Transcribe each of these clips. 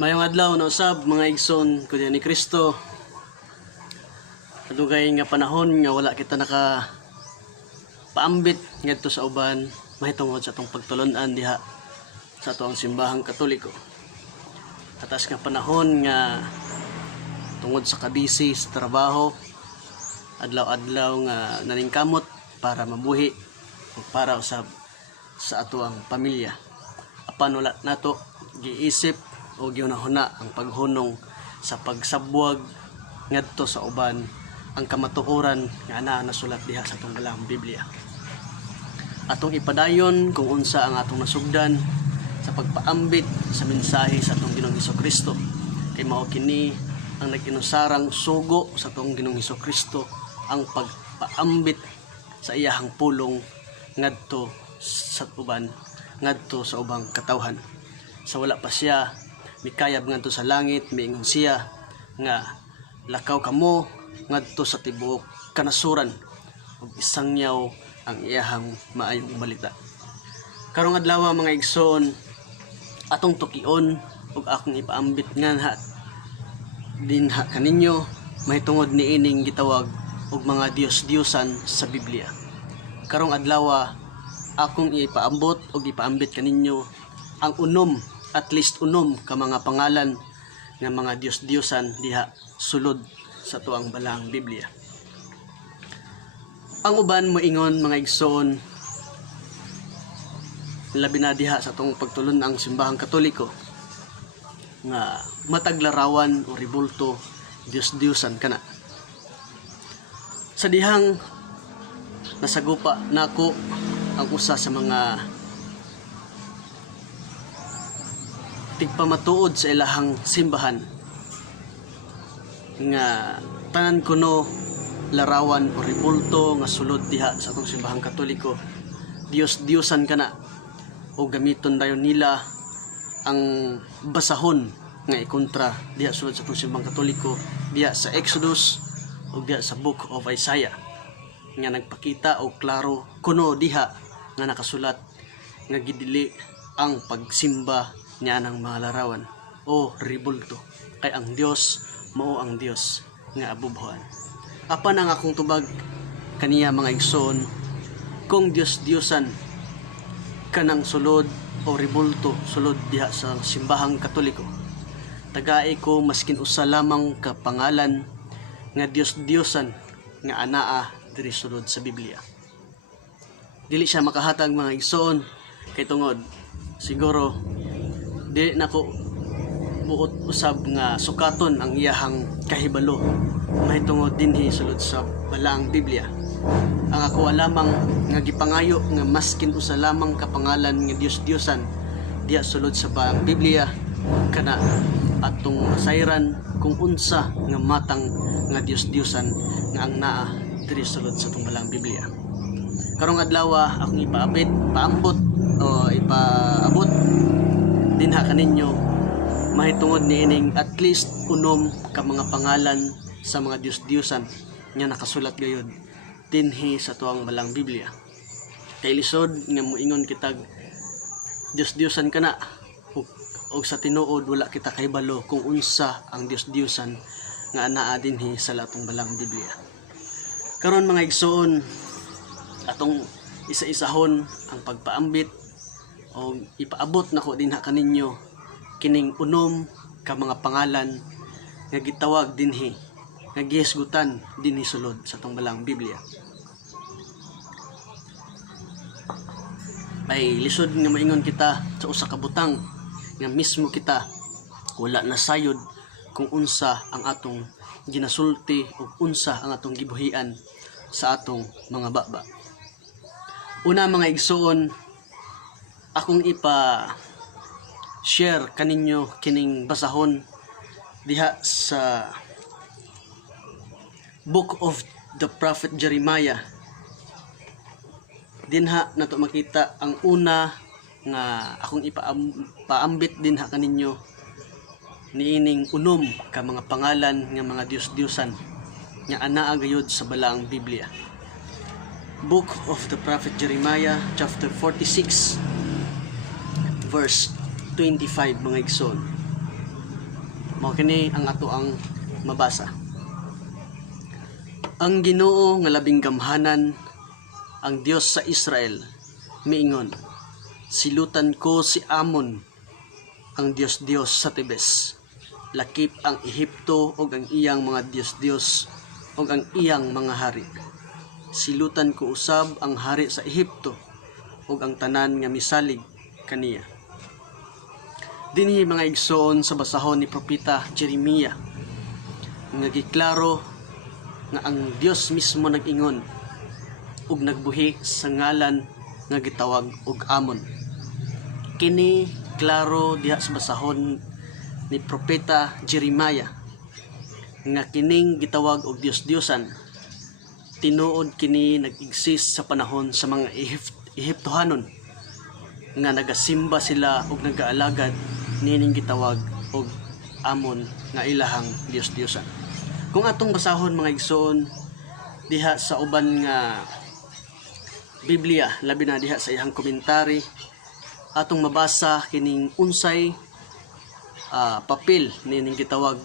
Mayong adlaw na usab mga igsoon ko ni Kristo. Kadugay nga panahon nga wala kita naka paambit ngadto sa uban mahitungod sa atong pagtulon-an diha sa atong simbahang Katoliko. Atas nga panahon nga tungod sa kabisi sa trabaho, adlaw-adlaw nga naningkamot para mabuhi o para usab sa atoang pamilya. Apan wala nato giisip o giunahuna ang paghunong sa pagsabwag ngadto sa uban ang kamatuoran nga nasulat diha sa atong dalang Biblia. Atong ipadayon kung unsa ang atong nasugdan sa pagpaambit sa mensahe sa atong Ginoong Hesukristo. Kay mao kini ang nag-inusarang sugo sa atong Ginoong Hesukristo, ang pagpaambit sa iyahang pulong ngadto sa uban, ngadto sa ubang katawhan. Sa wala pa siya mikayab ngadto sa langit, miingon siya nga lakaw kamo ngadto sa tibuok kanasuran ug isangyaw ang iyahang maayong balita. Karong adlaw mga igsoon, atong tukion ug akong ipaambit nga dinha kaninyo mahitungod niining gitawag og mga Dios-Diosan sa Biblia. Karong adlaw akong ipaambot ug ipaambit kaninyo ang at least unom ka mga pangalan nga mga Dios-Diosan diha sulod sa tuang balang Biblia. Ang uban moingon mga igsoon, labi na diha sa atong pagtulon ang simbahang Katoliko, nga mataglarawan o ribulto Dios-Diosan kana. Sa dihang nasagupa nako ang usa sa mga tigpamatuod sa ilahang simbahan nga tanan kuno larawan o ribulto nga sulod diha sa atong simbahang Katoliko, Dios-Diosan kana, o gamiton dayon nila ang basahon nga ikontra diha sulod sa atong simbahang Katoliko diha sa Exodus o diha sa Book of Isaiah nga nagpakita o klaro kuno diha nga nakasulat nga gidili ang pagsimba niya ng mga larawan o ribulto, kay ang Dios mao ang Dios nga abubuhan. Apan ang akong tubag kaniya mga igsoon, kung Dios-Diosan kanang sulod o ribulto sulod diha sa simbahang Katoliko, tagay ko maskin usa lamang ka pangalan nga Dios-Diosan nga anaa diri sulod sa Biblia. Dili siya makahatag mga igsoon, kay tungod siguro dili nako buot usab nga sukaton ang iyahang kahibalo mahitungod dinhi sulod sa balang Biblia. Ang ako lamang nga gipangayo nga maskin usa lamang ka pangalan nga Dios-Diosan diha sulod sa balang Biblia kana atong masayran kung unsa nga matang nga Dios-Diosan nga ang naa diri sulod sa atong balang Biblia. Karong adlaw akong paambot o ipaabot dinha kaninyo mahitungod niining at least unom ka mga pangalan sa mga Dios-Diosan nga nakasulat gayud dinhi sa tuang balang Biblia. Kay lisod nga moingon kitag Dios-Diosan kana ug sa tinuod wala kita kahibalo kung unsa ang Dios-Diosan nga anaa dinhi sa latong balang Biblia. Karon mga igsoon, atong isa-isahon ang pagpaambit o ipaabot nako dinha kaninyo kining unom ka mga pangalan nga gitawag dinhi nga gihisgutan dinhi sulod sa atong balang Biblia. Ay lisod nga maingon kita sa usa ka butang nga mismo kita wala nasayod kung unsa ang atong ginasulti o unsa ang atong gibuhian sa atong mga baba. Una mga igsoon, akong share kaninyo kining basahon diha sa Book of the Prophet Jeremiah. Dinha nato makita ang una nga akong ipaambit dinha kaninyo niining unom ka mga pangalan nga mga Dios-Diosan nga anaa gayud sa balaang Biblia. Book of the Prophet Jeremiah chapter 46 verse 25 mga igsoon. Mao kini ang ato ang mabasa. Ang Ginoo nga labing gamhanan, ang Dios sa Israel, miingon, silutan ko si Amon, ang Dios sa Tebes. Lakip ang Ehipto ug ang iyang mga Dios ug ang iyang mga hari. Silutan ko usab ang hari sa Ehipto ug ang tanan nga misalig kaniya. Dinhi mga igsoon sa basahon ni propeta Jeremiah nga giklaro nga ang Dios mismo nag-ingon ug nagbuhi sa ngalan nga gitawag og Amon. Kini klaro diha sa basahon ni propeta Jeremiah nga kining gitawag og Dios-Diosan. Tinuod kini nag-exist sa panahon sa mga Ehiptohanon nga nagasimba sila ug nagaalagad nining gitawag og Amon nga ilahang Dios-Diosan. Kung atong basahon mga igsoon diha sa uban nga Biblia, labi na diha sa iyang komentary, atong mabasa kining unsay papel nining gitawag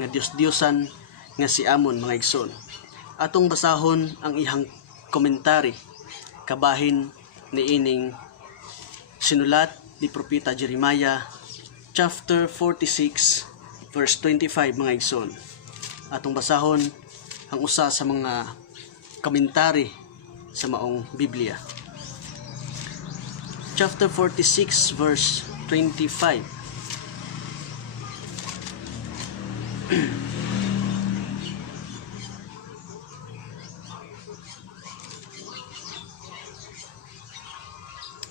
nga Dios-Diosan nga si Amon mga igsoon. Atong basahon ang iyang komentary kabahin niining sinulat ni propeta Jeremiah chapter 46 verse 25 mga igsoon. Atong basahon ang usa sa mga komentary sa maong Biblia. Chapter 46 verse 25.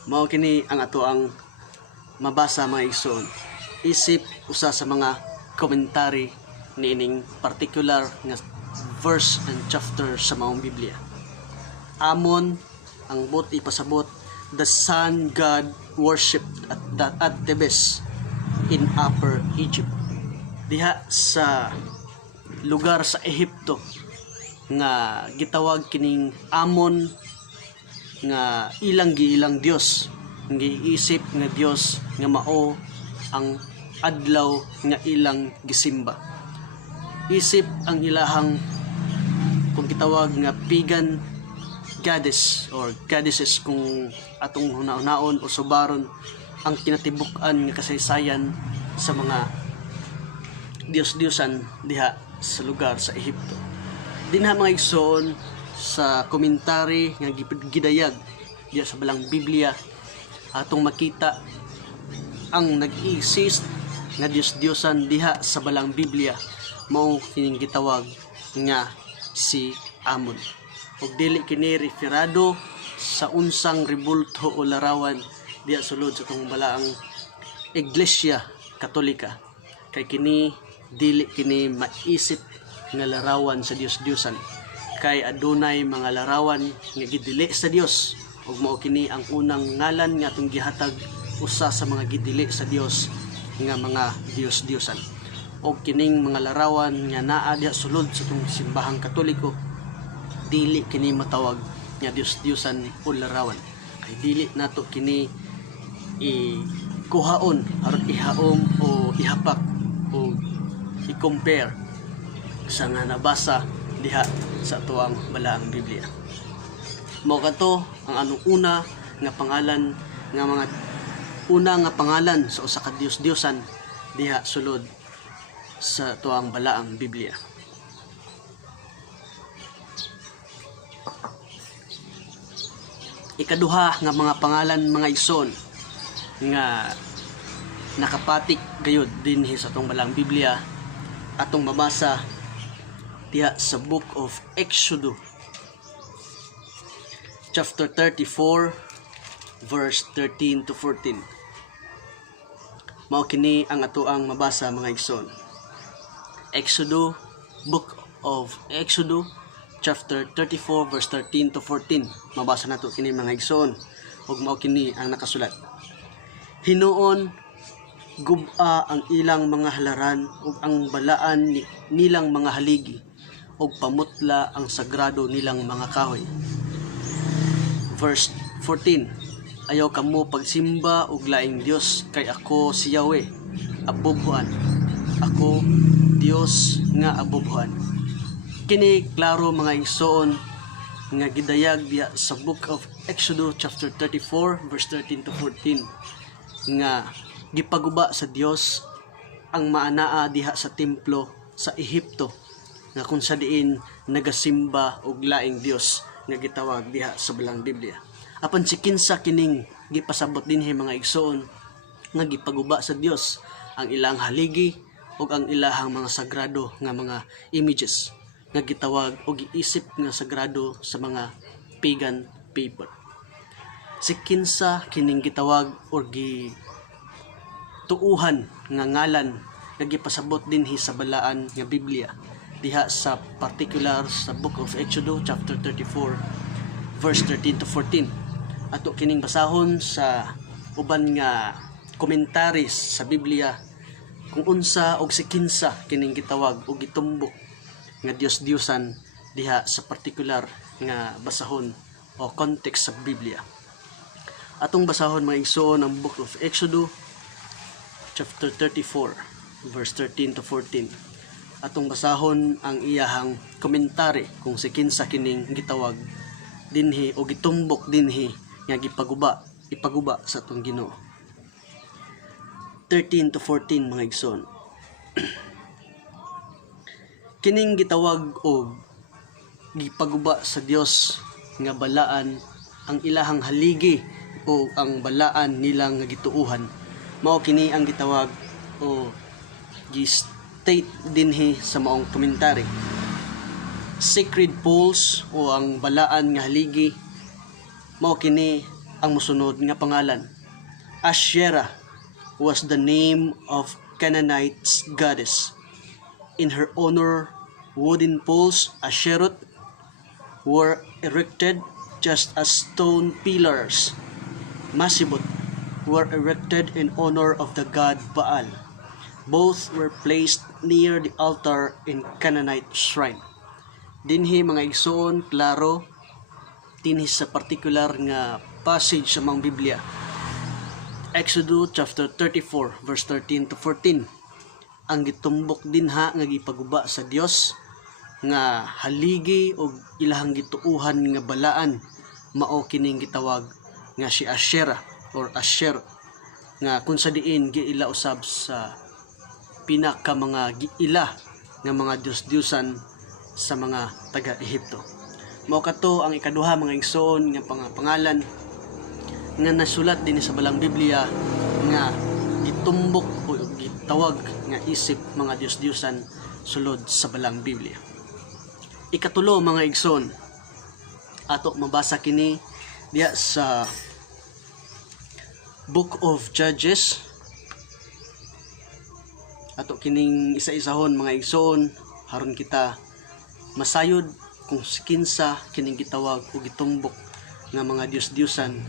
Mao kini ang ato ang mabasa mga igsoon. Isip usa sa mga komentary niining particular nga verse and chapter sa maong Biblia. Amon ang buti pasabot, the sun god worshipped at Tebes in Upper Egypt. Diha sa lugar sa Ehipto nga gitawag kining Amon nga ilang Dios, giisip nga Dios nga mao ang adlaw nga ilang gisimba. Isip ang ilahang kung gitawag nga pagan goddess or goddesses kung atong hunaon o subaron ang kinatibuk-an nga kasaysayan sa mga Dios-Diosan diha sa lugar sa Ehipto. Dinha mga igsoon sa komentary nga gidayag diha sa balang Biblia atong makita ang nag-exist nga Dios-Diosan diha sa balang Biblia mao kining gitawag nga si Amon. Ug dili kini referado sa unsang rebulto o larawan diha sulod sa tong balaang Iglesia Katolika, kay kini dili kini maisip nga larawan sa Dios-Diosan, kay adunay mga larawan nga gidili sa Dios ug mao kini ang unang ngalan nga atong gihatag usa sa mga gidili sa Dios nga mga Dios-Diosan. Og kining mga larawan nga naa diha sulod sa tong simbahang Katoliko dili kini matawag nga Dios-Diosan o larawan, kay dili nato kini kuhaon aron ihaom o ihapak o i-compare sa nga nabasa diha sa tuang balaang Biblia. Mao kadto ang anong una nga pangalan nga mga una nga pangalan sa usa ka Dios-Diosan diha sulod sa tuang balaang Biblia. Ikaduha nga mga pangalan mga igsoon nga nakapatik gayud dinhi sa atong balang Biblia atong mabasa diha sa book of Exodus chapter 34 verse 13 to 14. Mao kini ang atoang mabasa mga igsoon. Book of Exodus chapter 34 verse 13 to 14. Mabasa nato kini mga igsoon ug mao kini ang nakasulat. Hinuon gub-a ang ilang mga halaran ug ang balaan nilang mga haligi ug pamutla ang sagrado nilang mga kahoy. Verse 14. Ayaw kamo pagsimba og laing Dios, kay ako si Yahweh, abubuan. ako Dios nga abubuhan. Kini klaro mga igsoon nga gidayag diya sa book of Exodus chapter 34 verse 13 to 14 nga gipaguba sa Dios ang maanaa diha sa templo sa Ehipto nga kung sa diin nagasimba og laing Dios nga gitawag diha sa balang Biblia. Apan si kinsa kining gipasabot dinhi mga igsoon nga gipaguba sa Dios ang ilang haligi ug ang ilahang mga sagrado nga mga images nga gitawag o giisip nga sagrado sa mga pagan people. Si kinsa kining gitawag or gituuhan nga ngalan nga gipasabot dinhi sa balaan nga Biblia diha sa particular sa book of Exodus chapter 34 verse 13 to 14. Ato kining basahon sa uban nga komentaris sa Biblia kung unsa og si kinsa kining gitawag o gitumbok nga Dios-Diosan diha sa particular nga basahon o context sa Biblia. Atong basahon mga igsoon ang book of Exodus chapter 34 verse 13 to 14. Atong basahon ang iyahang komentary kung si kinsa kining gitawag dinhi o gitumbok dinhi nga ipaguba sa atong Ginoo. 13 to 14 mga igsoon. Kining gitawag og gipaguba sa Dios nga balaan ang ilahang haligi o ang balaan nilang nga gituuhan mao kini ang gitawag o gi-state dinhi sa maong komentary. Sacred poles o ang balaan nga haligi mao kini ang mosunod nga pangalan. Asherah was the name of Canaanite's goddess. In her honor, wooden poles, Asherot, were erected just as stone pillars, Masibot, were erected in honor of the god Baal. Both were placed near the altar in Canaanite shrine. Dinhi mga igsoon, klaro, dinhi sa particular nga passage sa mga Biblia. Exodus chapter 34 verse 13 to 14. Ang gitumbok dinha nga gipaguba sa Dios nga haligi og ilahang gituuhan nga balaan mao kining gitawag nga si Asherah or Asher nga kung sa diin giila usab sa pinaka mga giila nga mga Dios-Diosan sa mga taga-Ehipto. Mao kato ang ikaduha mga igsoon nga pangalan nga nasulat din sa balang Biblia nga gitumbok o gitawag nga isip mga Dios-Diosan sulod sa balang Biblia. Ikatulo mga igsoon, ato mabasa kini diya sa Book of Judges. Ato kining isa-isahon mga igsoon haron kita masayod kung kinsa kining gitawag o gitumbok nga mga Dios-Diosan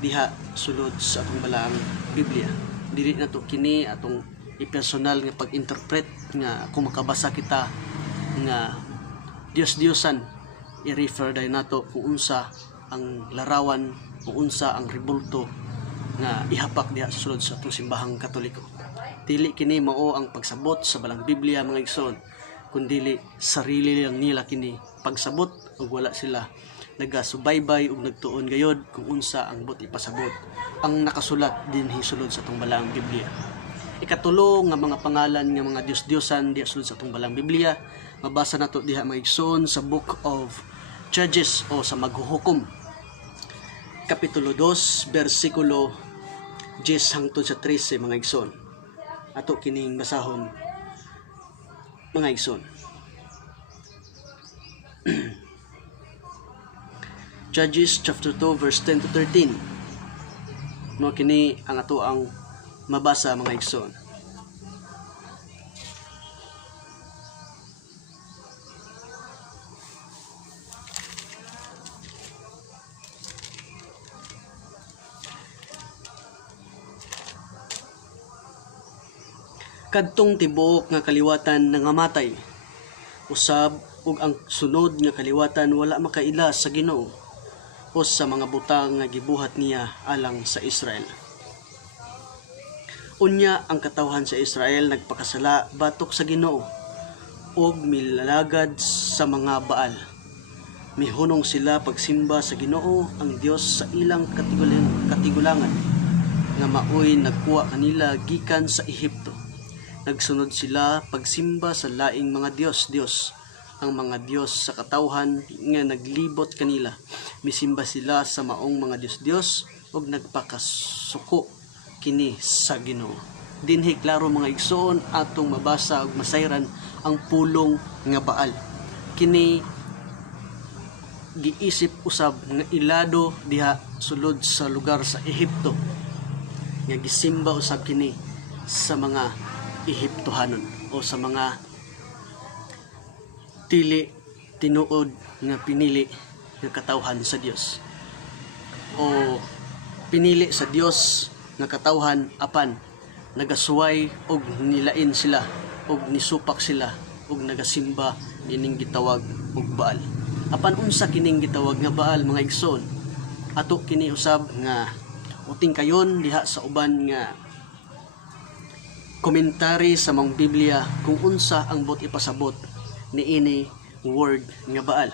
diha sulod sa atong balang Biblia. Dili na to kini atong i-personal nga pag-interpret nga kung makabasa kita nga Dios-Diosan i-refer dahil nato kung unsa ang larawan, kung unsa ang rebulto nga ihapak diha sulod sa atong simbahang Katoliko. Dili kini mao ang pagsabot sa balang Biblia mga igsoon, kundi sarili lang nila kini pagsabot ug wala sila nagasubaybay ug nagtuon gayod kung unsa ang but ipasabot ang nakasulat dinhi sulod sa atong balang Biblia. Ikatulo nga mga pangalan nga mga Dios-Diosan diha sulod sa atong balang Biblia, mabasa nato diha mga igsoon sa Book of Judges o sa Maghuhukom kapitulo 2 bersikulo 10 hangtod sa 13 mga igsoon. Ato kining basahon mga igsoon. Judges chapter 2 verse 10 to 13. No kini ang ato ang mabasa mga igsoon. Kadtong tibuok nga kaliwatan nangamatay, usab ug ang sunod nga kaliwatan wala makaila sa Ginoo o sa mga butang nga gibuhat niya alang sa Israel. Unya ang katawhan sa Israel nagpakasala batok sa Ginoo ug milalagad sa mga Baal. Mihunong sila pagsimba sa Ginoo ang Dios sa ilang katigulangan nga maoy nagkuha kanila gikan sa Ehipto. Nagsunod sila pagsimba sa laing mga Diyos, ang mga Diyos sa katawhan nga naglibot kanila. Misimba sila sa maong mga Diyos ug nagpakasuko kini sa Ginoo. Dinhi klaro mga igsoon atong mabasa ug masayran ang pulong nga Baal. Kini giisip usab nga ilado diha sulod sa lugar sa Ehipto. Nga gisimba usab kini sa mga Ehiptohanon o sa mga tinuod nga pinili nga katawhan sa Dios. O pinili sa Dios nga katawhan apan nagasuway og nilain sila og nisupak sila og nagasimba ining gitawag og Baal. Apan unsa kining gitawag nga Baal mga igsoon? Ato kini usab nga uting kayon diha sa uban nga komentary sa mga Biblia kung unsa ang bot ipasabot niini word nga Baal.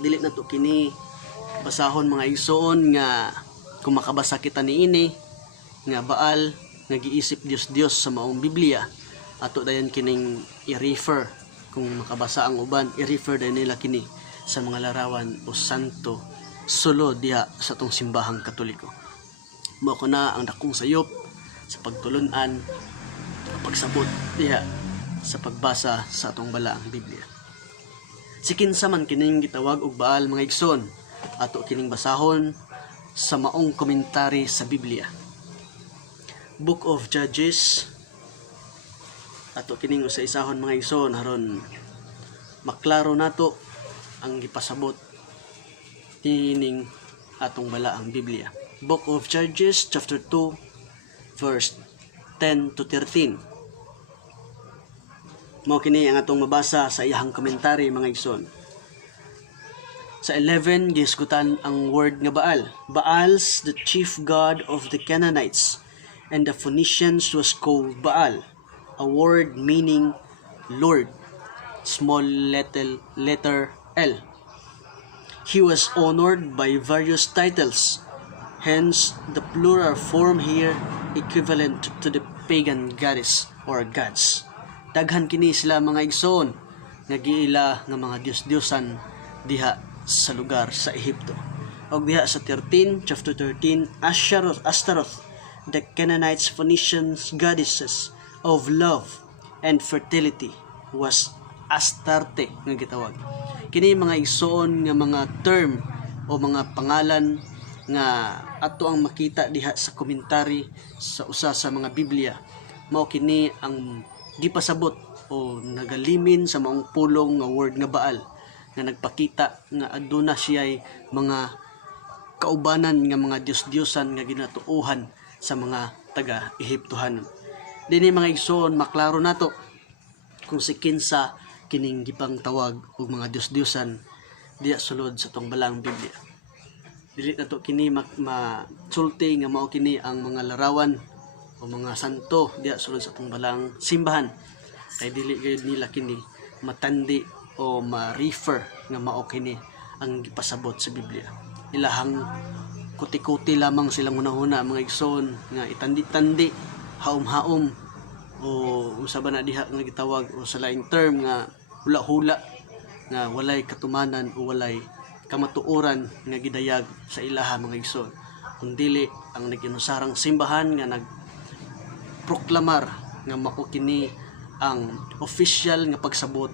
Dili na to kini basahon mga igsoon nga kung makabasa kita niini nga Baal nga giisip Dios sa maong Biblia, ato dayon kining i-refer kung makabasa ang uban, i-refer dayon nila kini sa mga larawan o santo sulod diha sa tong simbahang Katoliko. Mao ko na ang dakong sayop sa pagtulun-an pagsabot diha sa pagbasa sa atong balaang Biblia. Si kinsa man kining gitawag og Baal mga igsoon, ato kining basahon sa maong komentary sa Biblia. Book of Judges, ato kining usa-isahon mga igsoon aron maklaro nato ang gipasabot kining atong balaang Biblia. Book of Judges chapter 2 verse 10 to 13. Mao kini ang atong mabasa sa iyahang komentary mga igsoon. Sa 11 gisgutan ang word nga Baal. Baal's the chief god of the Canaanites, and the Phoenicians was called Baal, a word meaning Lord, small letter L. He was honored by various titles, hence the plural form here equivalent to the pagan goddess or gods. Daghan kini sila mga igsoon nga giila nga mga Dios-Diosan diha sa lugar sa Ehipto. Og diha sa chapter 13, Astaroth, the Canaanites, Phoenicians, goddesses of love and fertility, was Astarte nga gitawag. Kini mga igsoon nga mga term o mga pangalan nga ato ang makita diha sa komentary sa usa sa mga Biblia. Mao kini ang gipasabot o nagalimin sa maong pulong nga word nga Baal nga nagpakita nga aduna siya'y mga kaubanan nga mga Dios-Diosan nga ginatuuhan sa mga taga-Ehiptohanon. Dinhi mga igsoon maklaro nato kung si kinsa kining gipang tawag og mga Dios-Diosan diya sulod sa tong balaang Biblia. Dili nato kini masulti nga mao kini ang mga larawan o mga santo diya sulod sa tong balaang simbahan. Kay dili gayud nila kini matandi o ma-refer nga mao kini ang gipasabot sa Biblia. Ilahang kuti-kuti lamang silang hunahuna mga igsoon nga itandi-tandi, haom-haom o usa ba na diha nga gitawag o sa laing term nga hula-hula nga walay katumanan o walay kamatuoran nga gidayag sa ilaha mga igsoon. Kung dili ang naginusarang simbahan nga nagproklamar nga mao kini ang official nga pagsabot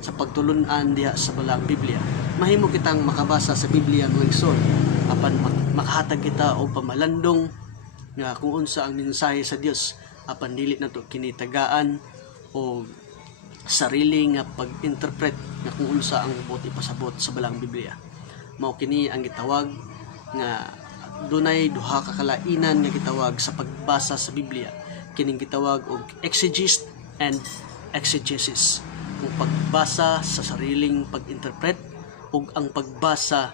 sa pagtulun-an diha sa balaang Biblia. Mahimo kitang makabasa sa Biblia mga igsoon apan makahatag kita og pamalandong nga kung unsa ang mensahe sa Dios apan dili nato kini tagaan o sarili nga pag-interpret nga kung unsa ang buti pasabot sa balaang Biblia. Mao kini ang gitawag nga dunay duha ka kalainan nga gitawag sa pagbasa sa Biblia. Kining gitawag og exegesis and exegesis. Ang pagbasa sa sariling pag-interpret ug ang pagbasa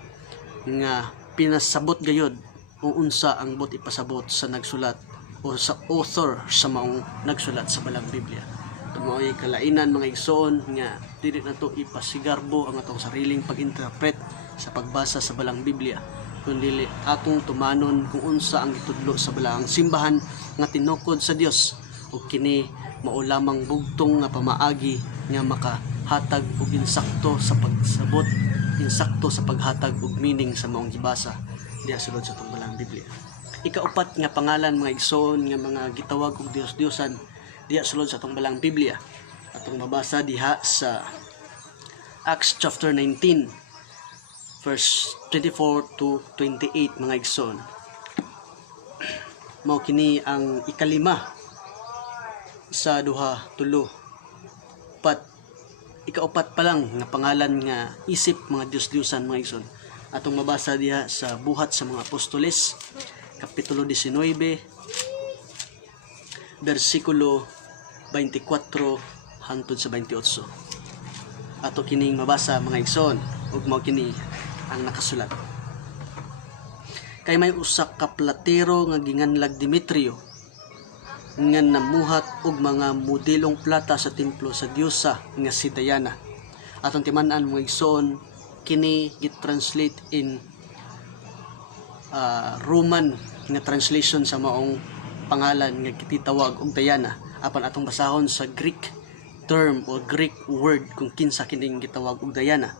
nga pinasabot gayud o unsa ang buti pasabot sa nagsulat o o sa author sa maong nagsulat sa balang Biblia. Ito mao'y kalainan mga igsoon nga dili na to ipasigarbo ang atong sariling pag-interpret sa pagbasa sa balang Biblia, kundi atong tumanon kung unsa ang gitudlo sa balang simbahan nga tinukod sa Dios, ug kini mao lamang bugtong nga pamaagi nga makahatag og insakto sa pagsabot, insakto sa paghatag og meaning sa maong gibasa diha sulod sa atong balang Biblia. Ikaupat nga pangalan mga igsoon nga mga gitawag og Dios-Diosan diha sulod sa atong balang Biblia. Atong mabasa diha sa Acts chapter 19 verse 24 to 28 mga igsoon. Mao kini ang ikalima sa duha tulo pat ikaupat pa lang nga pangalan nga isip mga Dios-Diosan mga igsoon. Atong mabasa diha sa Buhat sa mga Apostoles kapitulo 19 bersikulo 24 hangtod sa 28. Ato kining mabasa mga igsoon, ug mao kini ang nakasulat. Kay may usak ka platero nga ginganlag Demetrio nga namuhat og mga modelong plata sa templo sa diyosa nga si Diana. Atong timan-an mga igsoon, kini gitranslate in Roman nga translation sa maong pangalan nga gitawag og Diana, apan atong basahon sa Greek term o Greek word kung kinsa kining gitawag og Diana.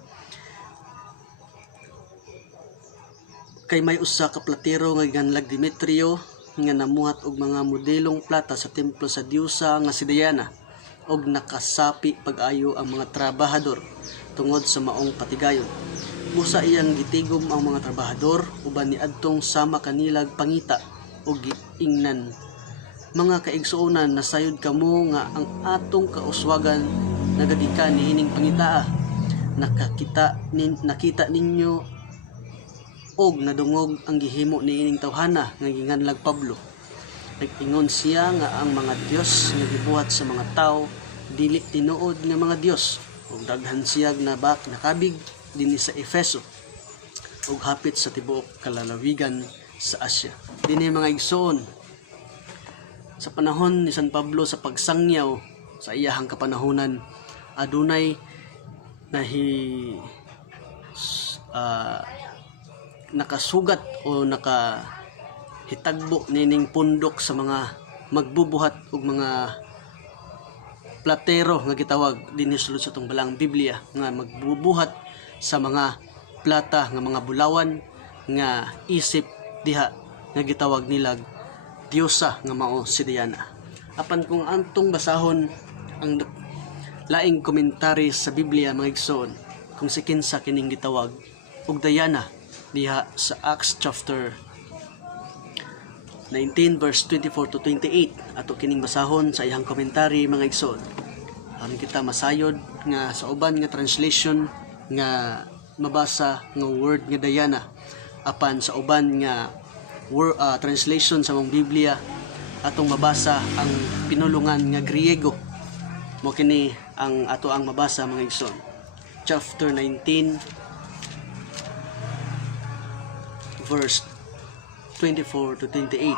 Kay may usa ka platero nga ginganlag Demetrio nga namuhat og mga modelong plata sa templo sa diyosa nga si Diana, og nakasapi pag-ayo ang mga trabahador tungod sa maong patigayon. Busa iyang gitigom ang mga trabahador uban ni adtong sama kanilag pangita og giingnan. Mga kaigsuonan, nasayod kamo nga ang atong kauswagan nagagikan niining pangitaa. Nakita ninyo og nadungog ang gihimo niining tawhana nga ginganlag Pablo. Nag-ingon siya nga ang mga Dios nga gibuhat sa mga tao dili tinuod nga mga Dios, ug daghan siya nakabig dinhi sa Efeso ug hapit sa tibuok kalalawigan sa Asya. Dinhi mga igsoon, sa panahon ni San Pablo sa pagsangyaw sa iyahang kapanahonan, adunay nakasugat o nakahitagbo nining pundok sa mga magbubuhat og mga platero nga gitawag dinhi sulod sa tong balang Biblia nga magbubuhat sa mga plata nga mga bulawan nga isip diha nga gitawag nilag diyosa nga mao si Diana. Apan kung antong basahon ang laing komentary sa Biblia mga igsoon kung si kinsa kining gitawag og Diana diha sa Acts chapter 19 verse 24 to 28, ato kining basahon sa iyang komentary mga igsoon. Aron kita masayod nga sa uban nga translation nga mabasa nga word nga Diana, apan sa uban nga translation sa mong Biblia atong mabasa ang pinulungan nga Griego. Mo kini ang ato ang mabasa mga igsoon. Chapter 19 verse 24 to 28.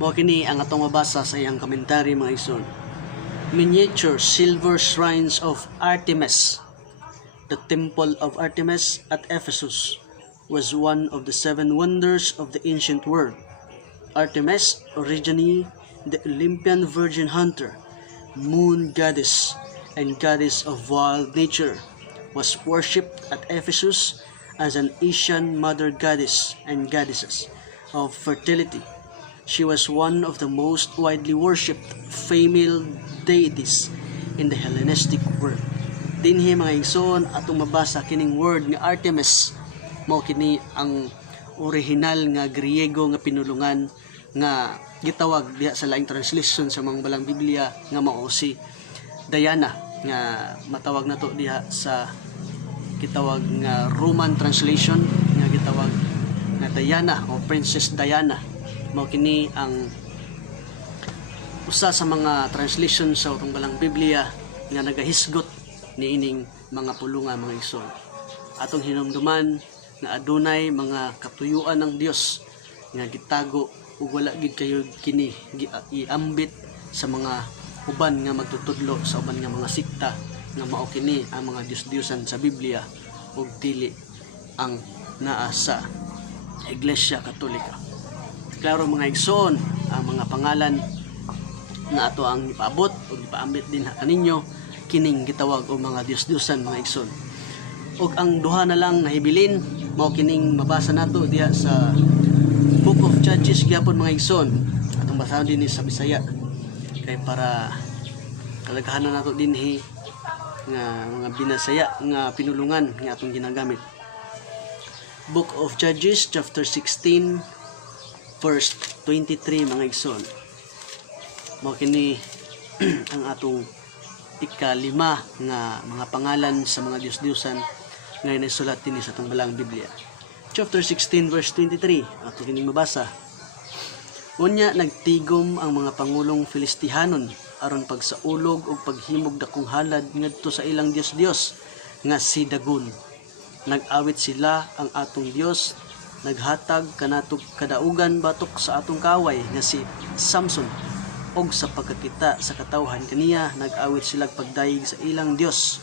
Mo kini ang atong mabasa sa iyang komentary mga igsoon. Miniature silver shrines of Artemis. The temple of Artemis at Ephesus was one of the 7 wonders of the ancient world. Artemis, originally the Olympian virgin hunter, moon goddess, and goddess of wild nature, was worshipped at Ephesus as an Asian mother goddess and goddesses of fertility. She was one of the most widely worshipped female deities in the Hellenistic world. Dinhi mga igsoon atong mabasa kining word nga Artemis, mao kini ang original nga Griego nga pinulungan nga gitawag diha sa laing translation sa mga balang Biblia nga mao si Diana, nga matawag nato diha sa gitawag nga Roman translation nga gitawag na Diana o Princess Diana. Mao kini ang usa sa mga translation sa utong balang Biblia nga nagahisgot niining mga pulungan mga igsoon. Atong hinumduman nga adunay mga katuyuan ng Dios nga gitago ug wala gid kayo kini giambit sa mga uban nga magtutudlo sa uban nga mga sikta nga mao kini ang mga Dios-Diosan sa Biblia ug dili ang naa sa Iglesia Katolika. Klaro mga igsoon, ang mga pangalan na ato ang ipaabot o ipaambit din kaninyo kining gitawag o mga Dios-Diosan mga igsoon. Og ang duha na lang nahibilin mao kining mabasa nato diha sa Book of Judges gyapon mga igsoon. Atong basahon din sa Bisaya kay para kalagahanan nato dinhi nga mga binasaya nga pinulungan nga atong ginagamit. Book of Judges chapter 16 verse 23 mga igsoon. Mao kini ang atong ikalima nga mga pangalan sa mga Dios-Diosan nga nasulat dinhi sa atong balang Biblia. Chapter 16 verse 23 ato kining mabasa. Unya nagtigom ang mga pangulong Filistihanon aron pagsaulog ug paghimog dakong halad ngadto sa ilang Dios nga si Dagon. Nag-awit sila ang atong Dios, naghatag kanatog kadaugan batok sa atong kaway nga si Samson, og sa pagkakita sa katawhan kaniya nag-awit sila pagdayeg sa ilang Dios.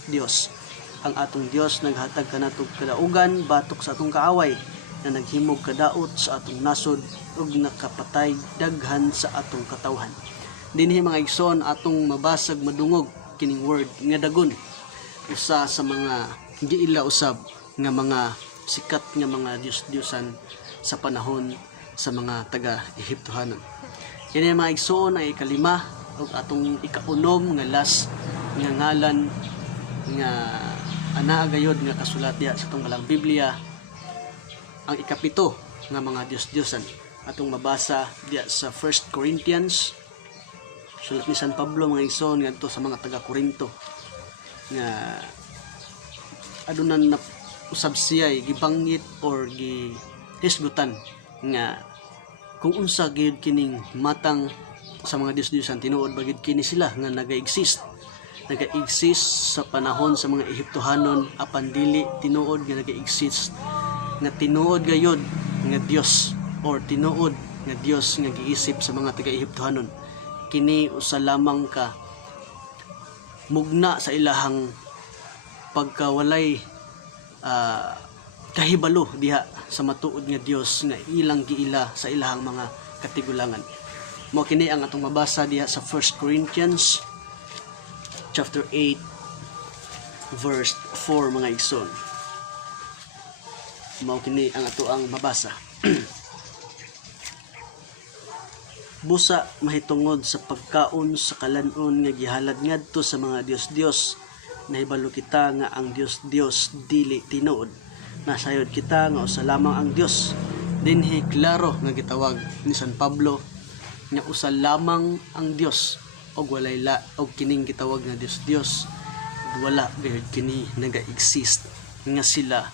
Ang atong Dios naghatag kanatog kadaugan batok sa atong kaaway na naghimog kadaot sa atong nasod ug nakapatay daghan sa atong katawhan. Dinhi mga igsoon atong mabasag madungog kining word nga Dagon, usa sa mga giila usab nga mga sikat nga mga Dios-Diosan sa panahon sa mga taga-Ehiptohanon. Kini mga igsoon ay ikalima ug atong ikaunom nga last nga ngalan nga anaa gayod nga kasulat diha sa atong balang Biblia, ang ikapito nga mga Dios-Diosan. Atong mabasa diha sa 1 Corinthians, sulat ni San Pablo mga igsoon ngadto sa mga taga-Korinto nga adunan na usab siya gibangit or gihisgutan nga kung unsa gyud kining matang sa mga Dios-Diosan, tinuod ba gyud kini sila nga naga-exist sa panahon sa mga Ehiptohanon apan dili tinuod nga naga-exist nga tinuod gayud nga Dios or tinuod nga Dios nga giisip sa mga taga-Ehiptohanon. Kini usa lamang ka mugna sa ilahang pagkawalay kahibalo diha sa matuod nga Dios nga ilang giila sa ilahang mga katigulangan. Mao kini ang atong mabasa diha sa 1 Corinthians chapter 8 verse 4 mga igsoon. Mao kini ang ato ang mabasa. Busa mahitungod sa pagkaon sa kalanon nga gihalad ngadto sa mga Dios nahibalo kita nga ang Dios dili tinuod. Nasayod kita nga usa lamang ang Dios. Dinhi klaro nga gitawag ni San Pablo nga usa lamang ang Dios og walay og kining gitawag nga Dios wala gayud kini naga-exist nga sila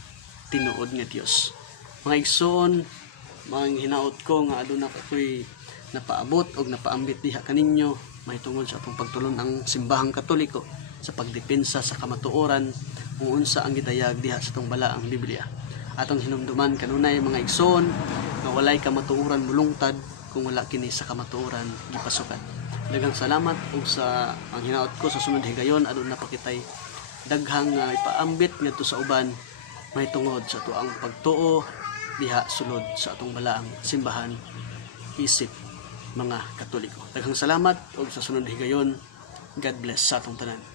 tinuod nga Dios. Mga igsoon, mga hinaot ko nga aduna ko'y napaabot og napaambit diha kaninyo mahitungod sa atong pagtulon ang simbahang Katoliko sa pagdepensa sa kamatuoran kung unsa ang gidayag diha sa atong balaang Biblia. Atong hinumduman kanunay mga igsoon nga walay kamatuoran mulungtad kung wala kini sa kamatuoran gipasukan. Daghang salamat og sa ang hinaot ko sa sunod higayon aduna pa kitay daghang ipaambit ngadto sa uban mahitungod sa tuang pagtuo diha sulod sa atong balaang simbahan isip mga Katoliko. Daghang salamat og sa sunod higayon. God bless sa atong tanan.